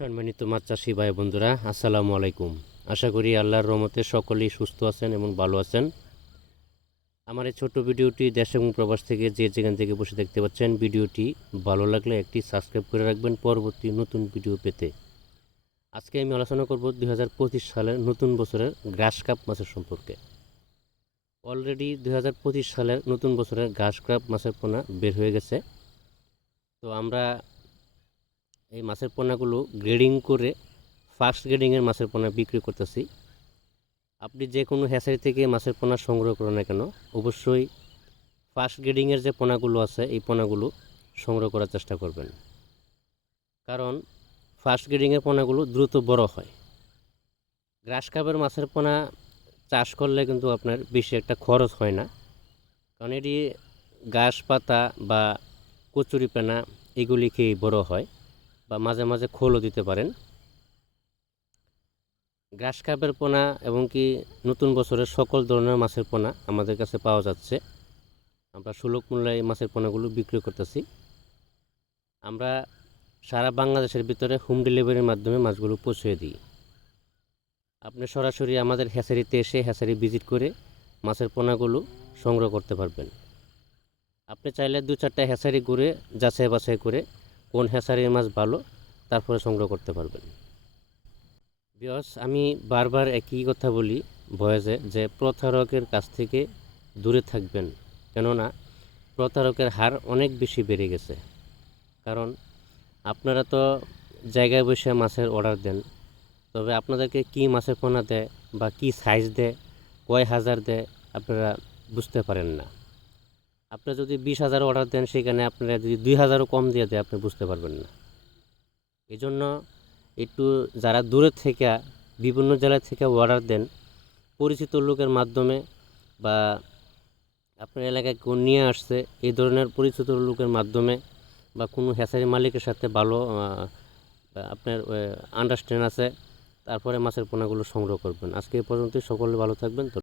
সম্মানিত মাছ চাষি ভাই বন্ধুরা, আসসালামু আলাইকুম। আশা করি আল্লাহর রহমতে সকলেই সুস্থ আছেন এবং ভালো আছেন। আমার এই ছোট্ট ভিডিওটি দেশ এবং প্রবাস থেকে যে যেখান থেকে বসে দেখতে পাচ্ছেন, ভিডিওটি ভালো লাগলে একটি সাবস্ক্রাইব করে রাখবেন পরবর্তী নতুন ভিডিও পেতে। আজকে আমি আলোচনা করব দু হাজার পঁচিশ সালের নতুন বছরের গ্রাস কাপ মাছের সম্পর্কে। অলরেডি দু হাজার পঁচিশ সালের নতুন বছরের গ্রাস কাপ মাছের পোনা বের হয়ে গেছে। তো আমরা এই মাছের পোনাগুলো গ্রেডিং করে ফার্স্ট গ্রেডিংয়ের মাছের পোনা বিক্রি করতেছি। আপনি যে কোনো হ্যাচারি থেকে মাছের পোনা সংগ্রহ করেন না কেন, অবশ্যই ফার্স্ট গ্রেডিংয়ের যে পোনাগুলো আছে, এই পোনাগুলো সংগ্রহ করার চেষ্টা করবেন। কারণ ফার্স্ট গ্রেডিংয়ের পোনাগুলো দ্রুত বড় হয়। গ্রাস কাপের মাছের পোনা চাষ করলে কিন্তু আপনার বেশি একটা খরচ হয় না। কারণ এটি ঘাস পাতা বা কচুরি পেনা এগুলি খেয়ে বড় হয়। বা মাঝে মাঝে খোলও দিতে পারেন। গ্রাস কাপের পোনা এবং কি নতুন বছরের সকল ধরনের মাছের পোনা আমাদের কাছে পাওয়া যাচ্ছে। আমরা সুলভ মূল্যে এই মাছের পোনাগুলো বিক্রি করতেছি। আমরা সারা বাংলাদেশের ভিতরে হোম ডেলিভারির মাধ্যমে মাছগুলো পৌঁছে দিই। আপনি সরাসরি আমাদের হ্যাচারিতে এসে হ্যাচারি ভিজিট করে মাছের পোনাগুলো সংগ্রহ করতে পারবেন। আপনি চাইলে দু চারটা হ্যাচারি ঘুরে যাচাই বাছাই করে কোন হ্যাচারির মাছ ভালো, তারপরে সংগ্রহ করতে পারবেন। বিয়স আমি বারবার একই কথা বলি ভয়েসে যে প্রতারকের কাছ থেকে দূরে থাকবেন, কেননা প্রতারকের হার অনেক বেশি বেড়ে গেছে। কারণ আপনারা তো জায়গায় বসে মাছের অর্ডার দেন, তবে আপনাদেরকে কি মাছের পোনা দেয় বা কি সাইজ দেয়, কয় হাজার দেয়, আপনারা বুঝতে পারেন না। আপনি যদি বিশ হাজার অর্ডার দেন, সেখানে আপনারা যদি দুই হাজারও কম দিয়ে দেয়, আপনি বুঝতে পারবেন না। এই জন্য একটু যারা দূরের থেকে, বিভিন্ন জেলা থেকে অর্ডার দেন, পরিচিত লোকের মাধ্যমে বা আপনার এলাকায় কেউ নিয়ে আসছে, এই ধরনের পরিচিত লোকের মাধ্যমে বা কোনো হ্যাচারি মালিকের সাথে ভালো আপনার আন্ডারস্ট্যান্ড আছে, তারপরে মাছের পোনাগুলো সংগ্রহ করবেন। আজকে এই পর্যন্ত সকলে ভালো থাকবেন তো